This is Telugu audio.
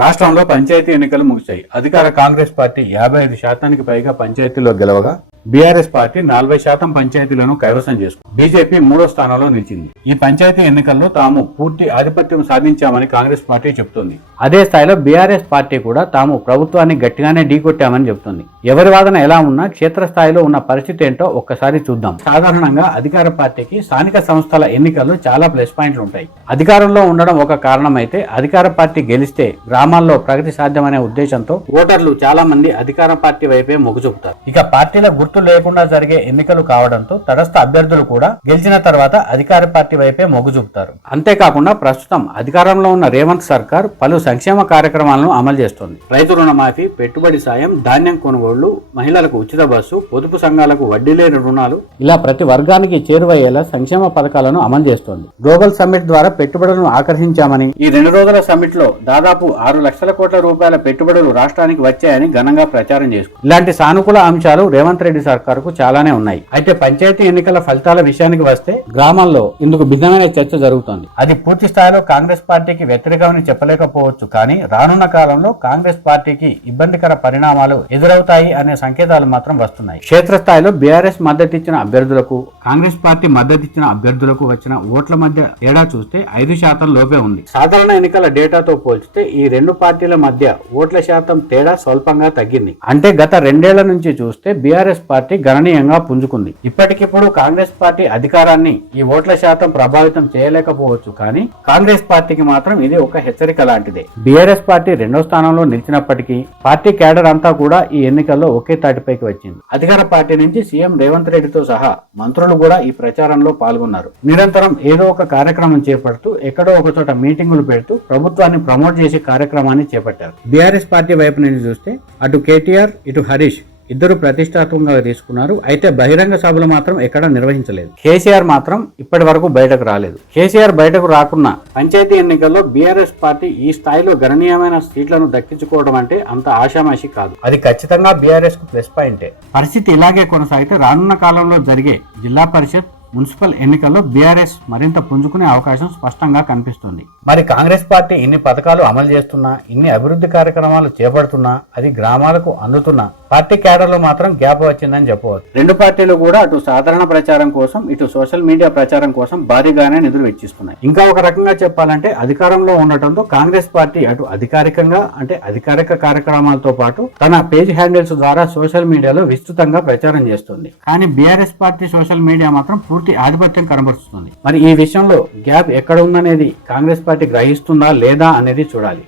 రాష్ట్రంలో పంచాయతీ ఎన్నికలు ముగిశాయి. అధికార కాంగ్రెస్ పార్టీ 55% పైగా పంచాయతీల్లో గెలవగా బీఆర్ఎస్ పార్టీ 40% పంచాయతీలను కైవసం చేసుకుంది. బీజేపీ 3వ స్థానంలో నిలిచింది. ఈ పంచాయతీ ఎన్నికల్లో తాము పూర్తి ఆధిపత్యం సాధించామని కాంగ్రెస్ పార్టీ చెబుతోంది. అదే స్థాయిలో బీఆర్ఎస్ పార్టీ కూడా తాము ప్రభుత్వాన్ని గట్టిగానే ఢీకొట్టామని చెబుతోంది. ఎవరి వాదన ఎలా ఉన్నా క్షేత్రస్థాయిలో ఉన్న పరిస్థితి ఏంటో ఒక్కసారి చూద్దాం. సాధారణంగా అధికార పార్టీకి స్థానిక సంస్థల ఎన్నికల్లో చాలా ప్లస్ పాయింట్లు ఉంటాయి. అధికారంలో ఉండడం ఒక కారణం అయితే అధికార పార్టీ గెలిస్తే గ్రామాల్లో ప్రగతి సాధ్యమనే ఉద్దేశంతో ఓటర్లు చాలా మంది అధికార పార్టీ వైపే మొగ్గు చూపుతారు. ఇక పార్టీల గుర్తు లేకుండా జరిగే ఎన్నికలు కావడంతో తటస్థ అభ్యర్థులు కూడా గెలిచిన తర్వాత అధికార పార్టీ వైపే మొగ్గు చూపుతారు. అంతేకాకుండా ప్రస్తుతం అధికారంలో ఉన్న రేవంత్ సర్కార్ పలు సంక్షేమ కార్యక్రమాలను అమలు చేస్తోంది. రైతు రుణమాఫీ, పెట్టుబడి సాయం, ధాన్యం కొనుగోళ్లు, మహిళలకు ఉచిత బస్సు, పొదుపు సంఘాలకు వడ్డీ లేని రుణాలు, ఇలా ప్రతి వర్గానికి చేరువయ్యేలా సంక్షేమ పథకాలను అమలు చేస్తోంది. గ్లోబల్ సమ్మిట్ ద్వారా పెట్టుబడులను ఆకర్షించామని, ఈ 2 రోజుల సమ్మిట్ లో దాదాపు 6 లక్షల కోట్ల రూపాయల పెట్టుబడులు రాష్ట్రానికి వచ్చాయని ఘనంగా ప్రచారం చేసుకుంది. ఇలాంటి సానుకూల అంశాలు రేవంత్ రెడ్డి సర్కారుకు చాలానే ఉన్నాయి. అయితే పంచాయతీ ఎన్నికల ఫలితాల విషయానికి వస్తే గ్రామాల్లో ఇందుకు భిన్నమైన చర్చ జరుగుతోంది. అది పూర్తి స్థాయిలో కాంగ్రెస్ పార్టీకి వ్యతిరేకమని చెప్పలేకపోవచ్చు, కానీ రానున్న కాలంలో కాంగ్రెస్ పార్టీకి ఇబ్బందికర పరిణామాలు ఎదురవుతాయి అనే సంకేతాలు మాత్రం వస్తున్నాయి. క్షేత్రస్థాయిలో బీఆర్ఎస్ మద్దతిచ్చిన అభ్యర్థులకు, కాంగ్రెస్ పార్టీ మద్దతిచ్చిన అభ్యర్థులకు వచ్చిన ఓట్ల మధ్య తేడా చూస్తే 5% లోపే ఉంది. సాధారణ ఎన్నికల డేటాతో పోల్చితే ఈ 2 పార్టీల మధ్య ఓట్ల శాతం తేడా స్వల్పంగా తగ్గింది. అంటే గత 2 ఏళ్ల నుంచి చూస్తే బీఆర్ఎస్ పార్టీ గణనీయంగా పుంజుకుంది. ఇప్పటికిప్పుడు కాంగ్రెస్ పార్టీ అధికారాన్ని ఈ ఓట్ల శాతం ప్రభావితం చేయలేకపోవచ్చు, కానీ కాంగ్రెస్ పార్టీకి మాత్రం ఇది ఒక హెచ్చరిక లాంటిదే. బీఆర్ఎస్ పార్టీ 2వ స్థానంలో నిలిచినప్పటికీ పార్టీ కేడర్ అంతా కూడా ఈ ఎన్నికల్లో ఒకే తాటిపైకి వచ్చింది. అధికార పార్టీ నుంచి సీఎం రేవంత్ రెడ్డితో సహా మంత్రులు కూడా ఈ ప్రచారంలో పాల్గొన్నారు. నిరంతరం ఏదో ఒక కార్యక్రమం చేపడుతూ ఎక్కడో ఒక చోట మీటింగులు పెడుతూ ప్రభుత్వాన్ని ప్రమోట్ చేసే కార్యక్రమాన్ని చేపట్టారు. బీఆర్ఎస్ పార్టీ వైపు నుంచి చూస్తే అటు కేటీఆర్, ఇటు హరీష్ ఇద్దరు ప్రతిష్టాత్మకంగా తీసుకున్నారు. అయితే బహిరంగ సభలు మాత్రం ఎక్కడా నిర్వహించలేదు. కేసీఆర్ మాత్రం ఇప్పటి వరకు బయటకు రాలేదు. కేసీఆర్ బయటకు రాకున్న పంచాయతీ ఎన్నికల్లో బీఆర్ఎస్ పార్టీ ఈ స్థాయిలో గణనీయమైన సీట్లను దక్కించుకోవడం అంటే అంత ఆషామాషి కాదు. అది ఖచ్చితంగా బీఆర్ఎస్ కు ప్లస్ పాయింటే. పరిస్థితి ఇలాగే కొనసాగితే రానున్న కాలంలో జరిగే జిల్లా పరిషత్, మున్సిపల్ ఎన్నికల్లో బీఆర్ఎస్ మరింత పుంజుకునే అవకాశం స్పష్టంగా కనిపిస్తుంది. మరి కాంగ్రెస్ పార్టీ ఇన్ని పథకాలు అమలు చేస్తున్నా, ఇన్ని అభివృద్ధి కార్యక్రమాలు చేపడుతున్నా, అది గ్రామాలకు అందుతున్నా పార్టీ కేడర్లో మాత్రం గ్యాప్ వచ్చిందని చెప్పవచ్చు. 2 పార్టీలు కూడా అటు సాధారణ ప్రచారం కోసం, ఇటు సోషల్ మీడియా ప్రచారం కోసం భారీగానే నిధులు వెచ్చిస్తున్నాయి. ఇంకా ఒక రకంగా చెప్పాలంటే అధికారంలో ఉండటంతో కాంగ్రెస్ పార్టీ అటు అధికారికంగా అంటే అధికారిక కార్యక్రమాలతో పాటు తన పేజ్ హ్యాండిల్స్ ద్వారా సోషల్ మీడియాలో విస్తృతంగా ప్రచారం చేస్తుంది. కానీ బీఆర్ఎస్ పార్టీ సోషల్ మీడియా మాత్రం పూర్తి ఆధిపత్యం కనబరుస్తుంది. మరి ఈ విషయంలో గ్యాప్ ఎక్కడ ఉందనేది కాంగ్రెస్ పార్టీ గ్రహిస్తుందా లేదా అనేది చూడాలి.